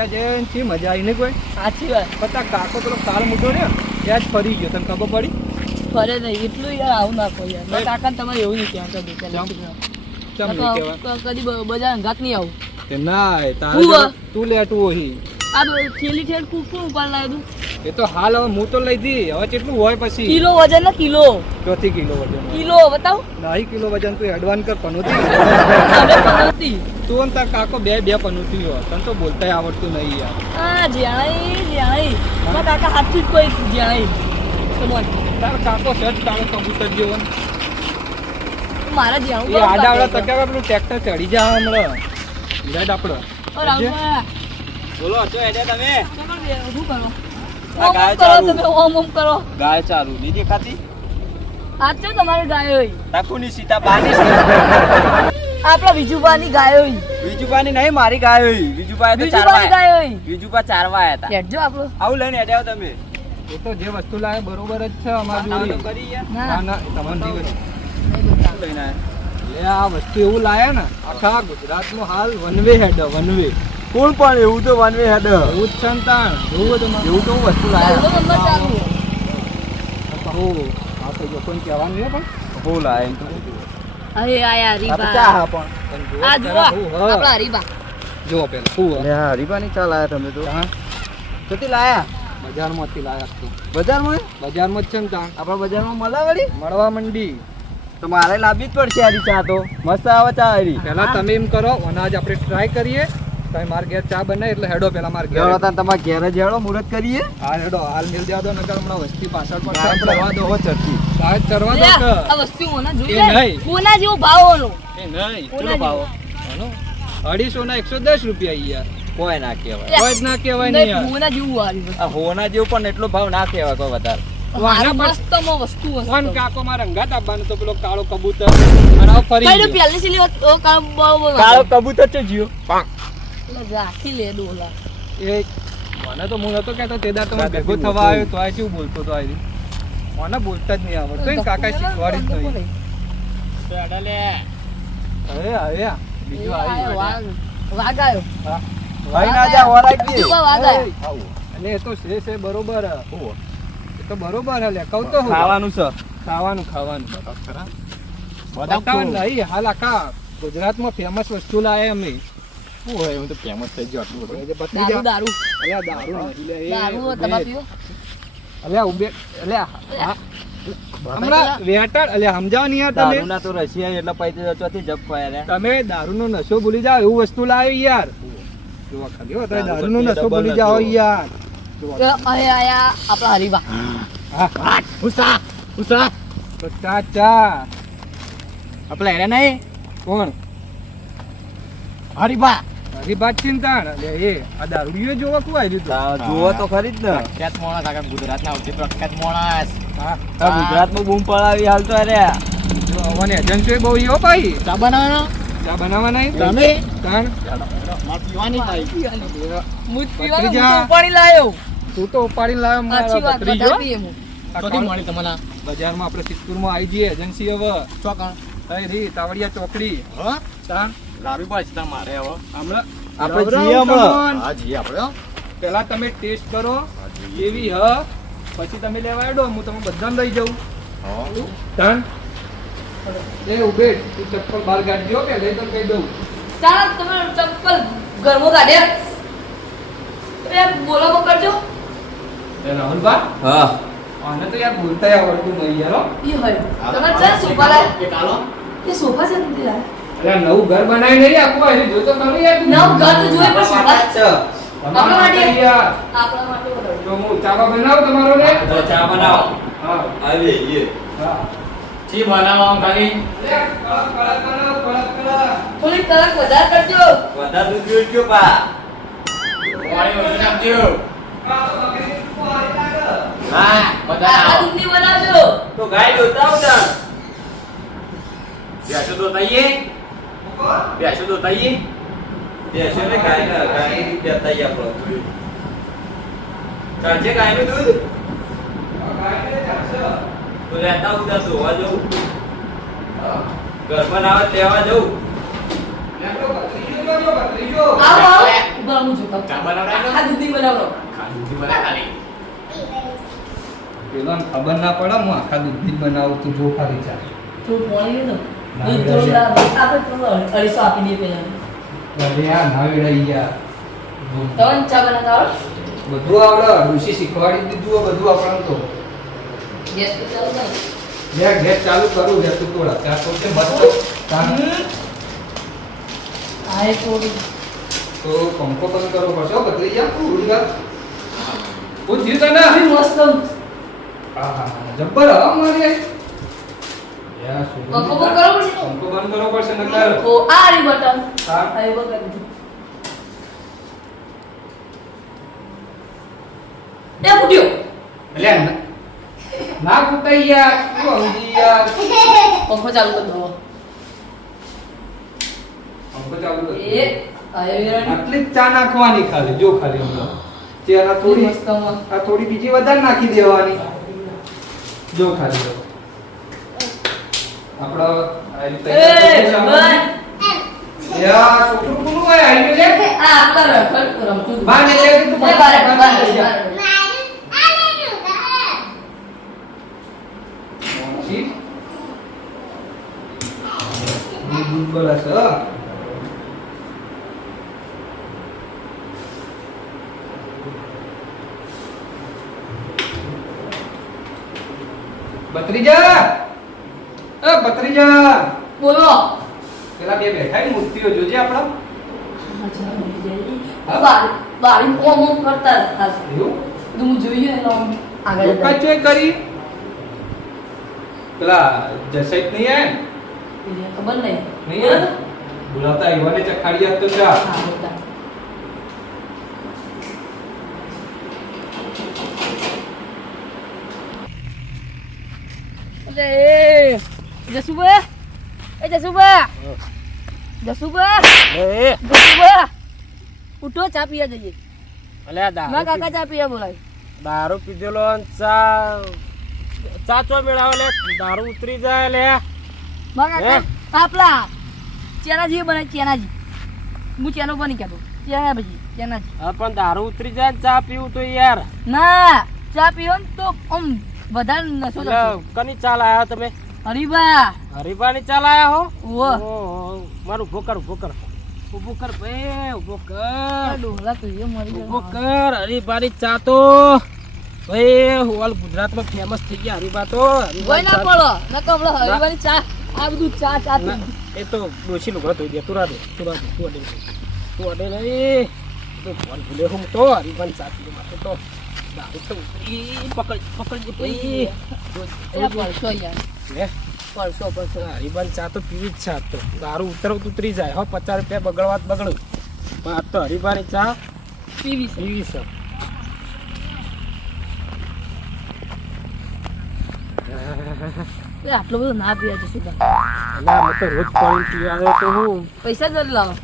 વેચ્યા જઈને શી મજા આવી ને કોઈ સાચી વાત. પતા કાકો પેલો કાળ મૂઠો ને ત્યાં જ ફરી ગયો તને ખબર પડી ફરે નહીં એટલું યાર આવું ના કહો યાર. મારા કાકાને તમારે એવું નહીં કહેવાનું ચમ નહીં કહેવાય કદી બધા અંગાત નહીં આવું. તે ના તારે હું જો તું લેટું ઓહી આ થેલી ઠેર કુકું ઉપાડ લાવ્યું એ તો હાલ હવે હું તો લઈ દી હવે કેટલું હોય પછી કિલો વજન ને કિલો ચોથી કિલો વજન કિલો બતાવ. નહીં કિલો વજન તું એડવાન્સ કર પનોતી અમે પનોતી. તું અને તાર કાકો બે પનોતી હોય તને તો બોલતાય આવડતું નહીં યાર હા જ્યાણાઈ મારા કાકા હાથથી જ કોઈ જ્યાણાઈ તાર કાકો સજ કાળો કબૂતર જેવો ને મારા જ્યાણું એ આડાવડા તકાવે પેલું ટ્રેક્ટર ચડી જાય હમણાં ઈરાદ આપણો બોલો છો એડે તમે શું કરો આ ગાય કરો ચારું. તમે ઓમ કરો ગાય ચાલુ નહીં દેખાતી આ તો તમારી ગાય હોય તાકુની સીતા બાની આપણા વિજુબાની ગાય હોય બીજુબાની નહીં મારી ગાય હોય બીજુબા તો વિજુબાની ગાય હોય બીજુબા ચારવા આયા હતા હેડજો આપણો આવું લઈને એડે આવો તમે એ તો જે વસ્તુ લાવે બરોબર જ છે અમારી આવું જોડે તો કરી યાર. ના ના તમને જીવે છે. નહીં બતાવો. લઈને આયા. એટલે આ વસ્તુ એવું લાયા ને આખા ગુજરાતમાં હાલ વનવે હેડ વનવે કોણ પણ એવું તો વનવે હેડ એવું જ છે ને તાણ એવું જ અમારે. એવું તો હું વસ્તુ ચાલો લાયા નંબર ચાલુ કહો આ તો જો કોઈ કહેવાનું નહીં પણ બહુ લાયા અરે આયા આ તો હરીબા ચા હા પણ પણ આ જુઓ જુઓ ખરા હું, હા. આપણા હરીબા જુઓ પેલા શું અરે હા હરીબાની ચા લાયા તમે તો હા કેટલી લાયા બજારમાંથી લાયા તું બજારમાં બજારમાં જ છે ને તાણ આપણા બજારમાં મળે વળી મળવા મંડી તો મારે લાવવી જ પડશે આરી ચા તો મસ્ત આવે ચા હરી પેલા તમે એમ કરો અનાજ આપણે ટ્રાય કરીએ તમે માર ઘેર ચા બનાવી એટલે હેડો પેલા માર ઘેર તમારા ઘેર જ હેડો મુહૂર્ત કરીએ હા હેડો હાલ મિલ દેવા દો નકર હમણાં વસ્તી પાછળ પણ સાહેબ ચડવા દો હો ચડતી સાહેબ ચરવા દો લે, કે આ વસ્તુ ઓના એ જોઈએ નહીં. કોના જેવો ભાવ ઓનો એ નહીં કોના ચલો ભાવો હાલો 250 ના 110 રૂપિયા યાર કોઈ ના કહેવાય કોઈ જ ના કહેવાય નહીં યાર કોના જેવું આવી વસ્તુ. આ હોના જેવું પણ એટલો ભાવ ના કહેવાય કોઈ વધારે તો આના હારું પર મસ્તમાં વસ્તુ કોણ મસ્ત. કાકો મારા અંગાત આપવાનો તો પેલો કાળો કબૂતર અને આ ફરી કઈ ગયો. પહેલી સીલી વાત ઓ કાળો બહુ કાળો કબૂતર છે જીઓ રાખી લે ડોલા. એ મને તો હું નતો કહેતો તે દાર તમે ભેગો થવા આવ્યો તો આ શું બોલતો તો આઈ મને બોલતા જ નહીં આવડતું એને કાકા શીખવાડી જ નહીં હવે હવે બીજું આવી વાઘ આવ્યો. હા ભાઈ ના જા ઓરાઈ ગઈ વાઘ આવ્યો. અને એ તો છે બરોબર હે. એ તો બરોબર હે લે કહું તો હું. ખાવાનું છે ખાવાનું બતાવવાનું નહીં હાલ આખા ગુજરાતમાં ફેમસ વસ્તુ લાયા અમે શું હોય હું તો ફેમસ થઈ ગયો આટલું બધું એ જે બત્રીજા- દારૂ અલ્યા દારૂ નથી લે, એ દારૂ ઉભે. તમારે પીવો? અલ્યા ઉભે અલ્યા હા. હમણાં વેટર અલ્યા સમજાવો નહીં યાર તમે દારૂના તો રશિયા એટલે પૈસે ચોથી જપ ખવાય રે તમે દારૂનો નશો ભૂલી જાઓ એવું વસ્તુ લાવી યાર જોવા ખાલી હો તમે દારૂનો નશો ભૂલી જાઓ યાર અરે આયા આપણા હરીબા. હા ઉસા ઉસા તો ચા ચા આપણે હેરે નહીં કોણ હરીબા હરી બાત ચિંતા એ આ દારૂડિયો જોવા કુ આવી રહ્યું જુઓ તો ખરી જ ને પ્રખ્યાત માણસ આખા ગુજરાતના સૌથી પ્રખ્યાત માણસ હા આ ગુજરાતમાં બૂમ પડાવી હાલ તો અરે જો આવવાની એજન્સી બહુ ઈ હો ભાઈ ચા બનાવવાનો ચા બનાવવા નહીં તમે તાણ મારે પીવાની ભાઈ હું જ પીવાનો, હું તો ભત્રીજા. ઉપાડી લાયો. તું તો ઉપાડીને લાવ્યો સાચી મારા વાત, ભત્રીજો. બધા પીએ હું. આ ચોથી કોણ? મળી તમને બજારમાં આપણે સિદ્ધપુરમાં આવી જઈએ એજન્સી હવે ચોકણ તઈ રી તાવડિયા ચોકડી હા તાણ લાવી પડશે તમારે હવે હમણાં આપણે લવરાવું જઈએ હમણાં. તમને. હા જી આપણે હો. પહેલા તમે ટેસ્ટ કરો એવી હ પછી તમે લેવા આડો હું તમે બધાને લઈ જાઉં તાણ એ ઉભે તું ચપ્પલ બહાર કાઢજો કે લઈ તો કહી દઉં ચાલ તમે ચપ્પલ ઘરમાં કાઢ્યા. અરે બોલાવો કરજો. એ રાહુલબા હા આને તો યાર બોલતાય આવડતું નહીં યાર હો. ઈ હોય. તમે ચાલ સોફા લાય. એક આલો એ સોફા છે નથી લાય. અરે નવું ઘર બનાવી નહીં આપવું હજી જોતો ખરું યાર નવ ઘર તો જોઈએ પણ સોફા તમારા માટે યાર આપણા માટે બનાવ્યું. તો હું ચાવા બનાવું તમારો ને તો ચા બનાવો હા આવી એ હા ચી બનાવો આમ ખાલી અરે કડક બનાવ કડક થોડી કડક વધારે કરજો. વધારે દૂધ પીવડજો પા પાણી ઓછું નાખજો આ તો બકરી નું પાણી લાગે. હા આ બનાવો દૂધની બનાવજો. તો ગાય દોતા આવતા બેસો તો તઈએ બેસો તો તઈએ દેશો ને ગાય ગાયની દૂધ દેતા આવીએ આપણો કાંચે ગાયનું દૂધ આ ગાયને ચાલશે. તો લેતા ઉતા ધોવા જવું ઘરમાં ના આવે તો લેવા જવું લેકડો બત્રીજો કરજો, બત્રીજો. આવો આવો. બોલા હું જોતા ચા બનાવડાય આખા દૂધની બનાવો દૂધી બનાવ ખાલી પેલો ને ખબર ના પડે હું આખા દૂધની જ બનાવું તું જો ખાલી ચા થોડું પાણી લે ના, તો થોડું આપણે થોડું 250 આપી દઈએ પેલા અરે આ ના વેડાઈ ગયા તવન ચા બનાવતા આવડે બધું આવડે ઋષિ શીખવાડી દીધું હો બધું આપણને તો ગેસ તો ચાલુ કર ગેસ ચાલુ કરું લે તું થોડા ચા તો છે મસ્ત ચા આય થોડું તો પંખો બંધ કરવો પડશે હો બદલી જા ઉડીગા પૂછ જીવ તને અભી મસ્ત હા હા જબ્બર હા મારી યાર શું પંખો બંધ કરવો પડશે પંખો બંધ કરવો પડશે નકર ઓ આ રી બટન હા આય બગડી દીધું એ ફૂટ્યો એટલે ના કુતાઈ યાર શું સમજી યાર પંખો ચાલુ કર દો પંખો ચાલુ કર એ આય આટલી જ ચા નાખવાની ખાલી જો ખાલી હમણાં ચેરા થોડી થોડી મસ્ત માં આ થોડી બીજી વધારે નાખી દેવાની જો ખાલી જો આપણો આ રીતે એ બન યા છોકરું કોનું હોય આઈ લે આ કર રમતું બાર ને લે તું બાર બાર ઠીક દૂધ બરાસ હા બત્રીજા બોલો પેલા બે બેઠા ની મૂર્તિઓ જોજે આપડા બારી ઓમ ઓમ કરતા હતા એવું તો હું જોઈએ એટલે આમ આગળ લોકા ચોય કરી પેલા જસૈત નહીં આય ખબર નહીં નહીં આય બોલાવતા ઈવાને ચખાડી આપતો ચા હા બોલતા જસુબા જસુબા ઉઠો ચા પીવા જઈએ ના કાકા ચા પીવા બોલાય દારૂ પીધેલો અને ચા ચા ચો મેળાવે લે દારૂ ઉતરી જાય લે મા કાકા આપલા ચેનાજી બનાય ચેનાજી હું ચેનો બની કહેતો ચેના ભાઈ ચેનાજી હા પણ દારૂ ઉતરી જાય ને ચા પીવું તો યાર ના ચા પીવો ને તો આમ વધારે નશો એટલે કની ચા લાયા તમે હરીબા હરીબાની ચા લાયા હો ઓહો ઓહો, મારું ઉભો કર ભાઈ ઉભો કર ડોલા તો એ મરી ઉભો ગયો કર હરીબાની ચા તો ભાઈ ઓલ ગુજરાતમાં ફેમસ થઈ ગયા હરીબા તો કોઈ ના પડો ના કમળો હરીબાની ચા આ બધું ચા ચા ના, એ તો ડોશી લુગડો ધોઈ દે તું અડે નહીં તો ફોન ભૂલે હું તો હરીબાની ચા પીવા માટે તો દારૂ તો ઉતરી પકડ ભાઈ પડશો યાર લે પડશો હરીબાની ચા તો પીવી જ છે આજ તો દારૂ ઉતરી જાય હો 50 રૂપિયા બગડવાત બગડું પણ આજ તો હરીબાની ચા પીવી છે પીવી છે આટલો બધો ના પીવા જશે અલા મેં તો રોજ પાણી પીવા આવ્યો તો હું પૈસા જરી લાવો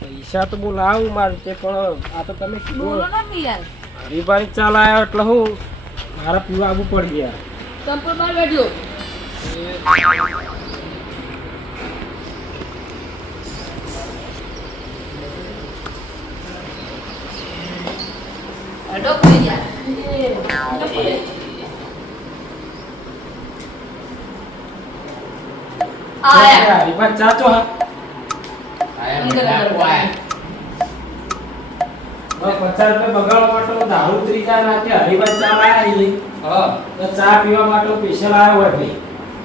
પૈસા તો બહુ લાવું મારે તે પણ આ તો તમે બોલો કીધું ના કે યાર હરીબાની ચા લાવ્યો એટલે હું મારે પીવા આવવું પડી યાર ચંપલ બાર બેઠ્યો અડો પડી યાર અડો પડી આયા હરીબાની ચા તો હા અંદર અંદર બસ 50 રૂપિયા બગાડવા માટે હું દારૂ ઉતરી જાય ના કે હરીબાની ચા લાવી હા તો ચા પીવા માટે સ્પેશિયલ આવ્યો હોય ભાઈ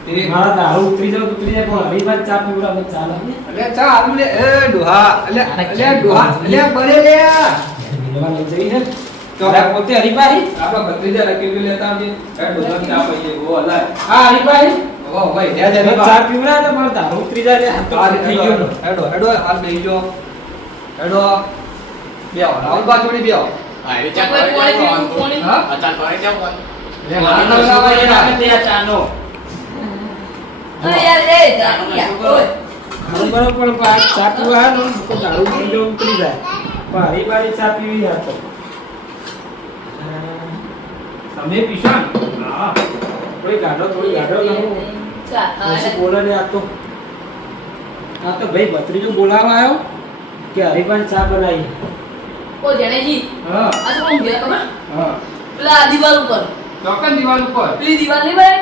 તે મારા દારૂ ઉતરી જાય પણ હરીબાની ચા પીવડાવે ચા લાવી અલે ચા આલુ લે એ ડોહા અલે ડોહા અલે બરે લે મિલવા લઈ જઈને તો અરે પોતે હરીબાઈ આપડા ભત્રીજા રકેવી લેતા આવજે એ ડોહા ચા પીએ ઓ અલા હા હરીબાઈ ઓ ભાઈ ત્યાં તમે જાય ચા પીવડાવે તો મારો દારૂ ઉતરી જાય લે, હાથ તો થઈ ગયો ને. હેડો હેડો હાલ બેહી જો હેડો બેઓ રાહુલ બાજુડી બેઓ હા એ ચા કરે પાણી. હા આ ચા કરે છે કોણ લે હાલ લગાવા યાર તે આ ચાનો અરે યાર એ યાર ઓય બરોબર પણ આ ચા પીવા હે ને તો દારૂ ઉતરી જાય ઉતરી જાય પણ હરીબાઈ ચા પીવી યાર તો તમે પીશો ને? હા થોડી ગાઢો ના હું ચા પછી બોલે ને આ તો ભાઈ ભત્રીજો બોલાવા આવ્યો કે હરીબાન ચા બનાવી ઓ જનેજી હા આ શું ઊંઘ્યા ખબર હા પેલા દિવાલ ઉપર ચોકન દિવાલ ઉપર પેલી દિવાલ નહીં ભાઈ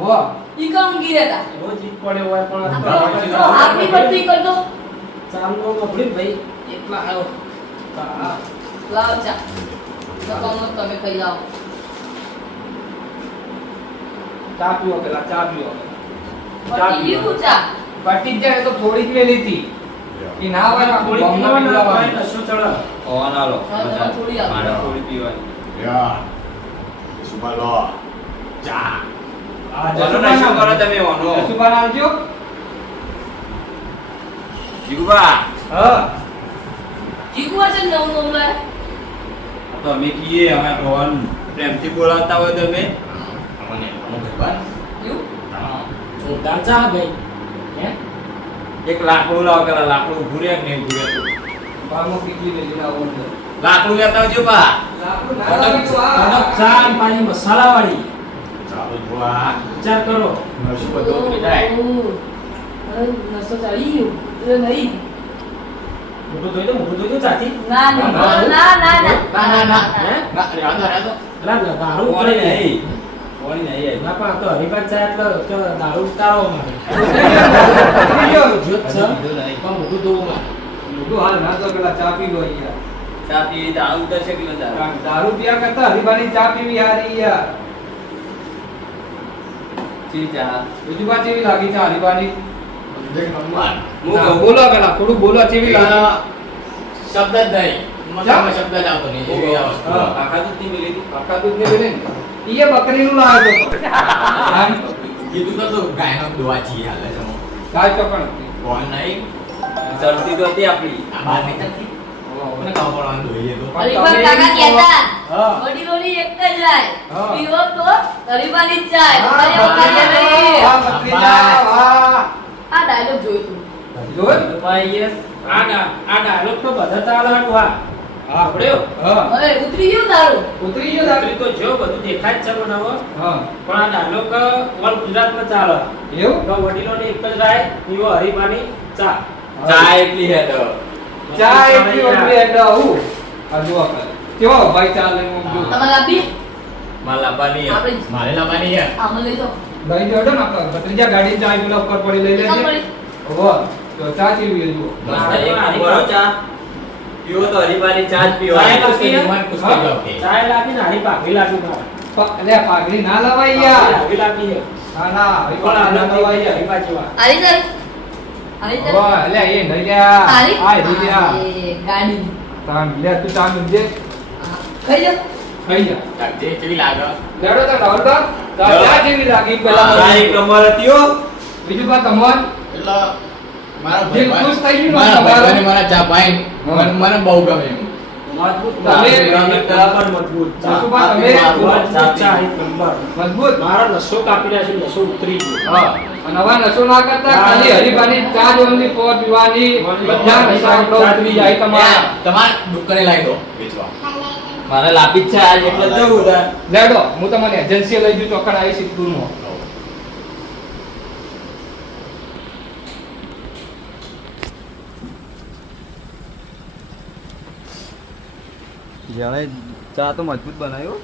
વાહ ઈ કાં ઊંઘી રહેતા રોજ ઈદ પડ્યો હોય પણ તો આપની પડતી કરતો ચાલનો મફળી ભાઈ એટલા આવ્યો લાવ ચા નકામો તમે ખાઈ લાવો ચા પીવો પેલા ચા પીવો પટી ગયું ચા પટી જ જાય તો થોડી જ વેલી હતી એ ના હોય તો થોડી બોમ્બમાં પીવાના પીવડાવવાની. ભાઈ નશો ચડે ઓન આલો હા, તમારે થોડી આપો. મારે થોડી પીવાની યા સુબાલો ચા આ બોલો જસુભાઈ ને, શું કરો તમે વાનો જસુભાઈ આવજો જીગુબા હા જીગુઆ છે નવું નવું લાય તો અમે કીએ અમે ભગવાન પ્રેમથી બોલાવતા હોય તો અમે અમને અમુક ભાઈ યુ જોરદાર ચા ભાઈ હે એક લાકડું લાવ પેલા લાકડું ઊભું રહે ને ઊભું રહે બારમાં પીકલી વેલી લાવવાનું છે. લાકડું લેતા આવજો બા લાકડું ના લાવી તો આ- કડક ચા અને પાછી મસાલા વાળી ચાલો જોવા વિચાર કરો નશું બધું ઉતરી જાય નસો ચાલી ગયું એટલે નહીં મોટું ધોઈ દો ચાથી ના ના ના ના ના ના હે ના રહેવા દો અલા દારૂ કોણી ઉતરે નહીં કોણી નહીં ના પણ આ તો હરિભાઈ ચા એટલે કે દારૂ ઉતારો મારે જોત છે પણ મોટું ધોવું મારે મોઢું હાલ ના તો પેલા ચા પી લો યાર ચા પી દારૂ ઉતરશે કે ન દારૂ? દારૂ પીયા કરતા હરીબાની ચા પીવી હારી યાર ચી ચા બીજું ચેવી લાગી ચા હરીબાની દેખ નંબર હું ના, કહું બોલો પેલા થોડું બોલો ચેવી લાગી શબ્દ જ નહીં મતલબ શબ્દ જ આવતો નહીં એવી આ વસ્તુ હા. આખા દૂધની મિલી હતી આખા દૂધ ને બેને ઈએ બકરીનું લાવ્યો તો આમ કીધું તો તું ગાયનો દોવા જી હાલે છે હું. ગાય તો પણ કોણ નહીં ચડતી તો હતી આપણી આ બહાર નહીં થતી મને કામ પડવાનું દોઈએ તો હરીભાઈ કાકા કહેતા હા. વડીલોની એક જ રાય હા. પીવો તો હરીભાઈની જ ચાય હા, તમારી વખાતે નહીં. વાહ, બકરી ચા, વાહ. આ ડાયલોગ જોઈ તું જોયું? ભાઈ આ ડાયલોગ તો બધા ચાલે હટવા હા પડ્યો હા. હવે ઉતરી ગયું તારું ઉતરી ગયો દારૂ? તો જો બધું દેખાય જ છે બનાવો હા. પણ આ ડાયલોગ ઓલ ગુજરાતમાં ચાલે એવું? તો વડીલોની એક જ રાય પીવો હરિભાની ચા ચા એટલી હે તો ચા એટલી ઓલી હેડ આવું. આ જુઓ કરે. કેવો ભાઈ ચા લઈને આમ જો. તમારે આપી માલાબાની આપણે મારે લાવવાની છે આમાં લઈ જાઓ લઈ જાઓ ને આપણે ભત્રીજા ગાડી ચા પેલા ઉપર પડી લઈ કેટલા લેજે. પડી? વાહ. તો ચા કેવી છે જુઓ. મસ્ત એક નંબર હો ચા પીવો તો હરીબાની ચા જ પીવો ચા કુસ્તી લાગી મન કુસ્તી હા? જાવ કે ચા લાગી ને હારી પાઘડી લાગી મારે અલ્યા પાઘડી ના લવાય યાર. હારી લાગી છે ના ના હવે પણ આ પાઘડી ના લવાય યાર. હરિભા જેવા હારી તારી હારી તારી વાહ, અલ્યા એ નહીં લ્યા. હારી આ નહીં લ્યા. એ ગાડી તાન લે તું ચા મૂકજે. ખાઈ જાઓ ખાઈ જા. જે કેવી લાગે લેડો તો ઢોલકા. ચા કેવી લાગી ચા પેલા? એક નંબર હતી હો બીજું બા તમોન. એટલે મારા દિલ ખુશ થઈ ગયું ને મારા તમારું? ભાઈબંધે મારા ચા પાઈ મને બહુ ગમે એમ. મજબૂત તમે- બરાબર મજબૂત ચા જસુભા, તમે મજબૂત ચા એક નંબર મજબૂત. મારા નસો કાપી રહ્યા છે નસો ઉતરી ગયો હા. અને હવે નશો ના કરતા ખાલી હરીબાની ચા જ only for પીવાની. બધા નશા આપણો ઉતરી જાય તમારા. તમારે દુકાને લાવી દો વેચવા મારે લાપી જ છે આજ એટલે જ જવું હતા લેડો હું તમને એજન્સી લઈ જઉં ચોકડ આવી સિદ્ધપુરમાં. જ્યારે ચા તો મજબૂત બનાવ્યો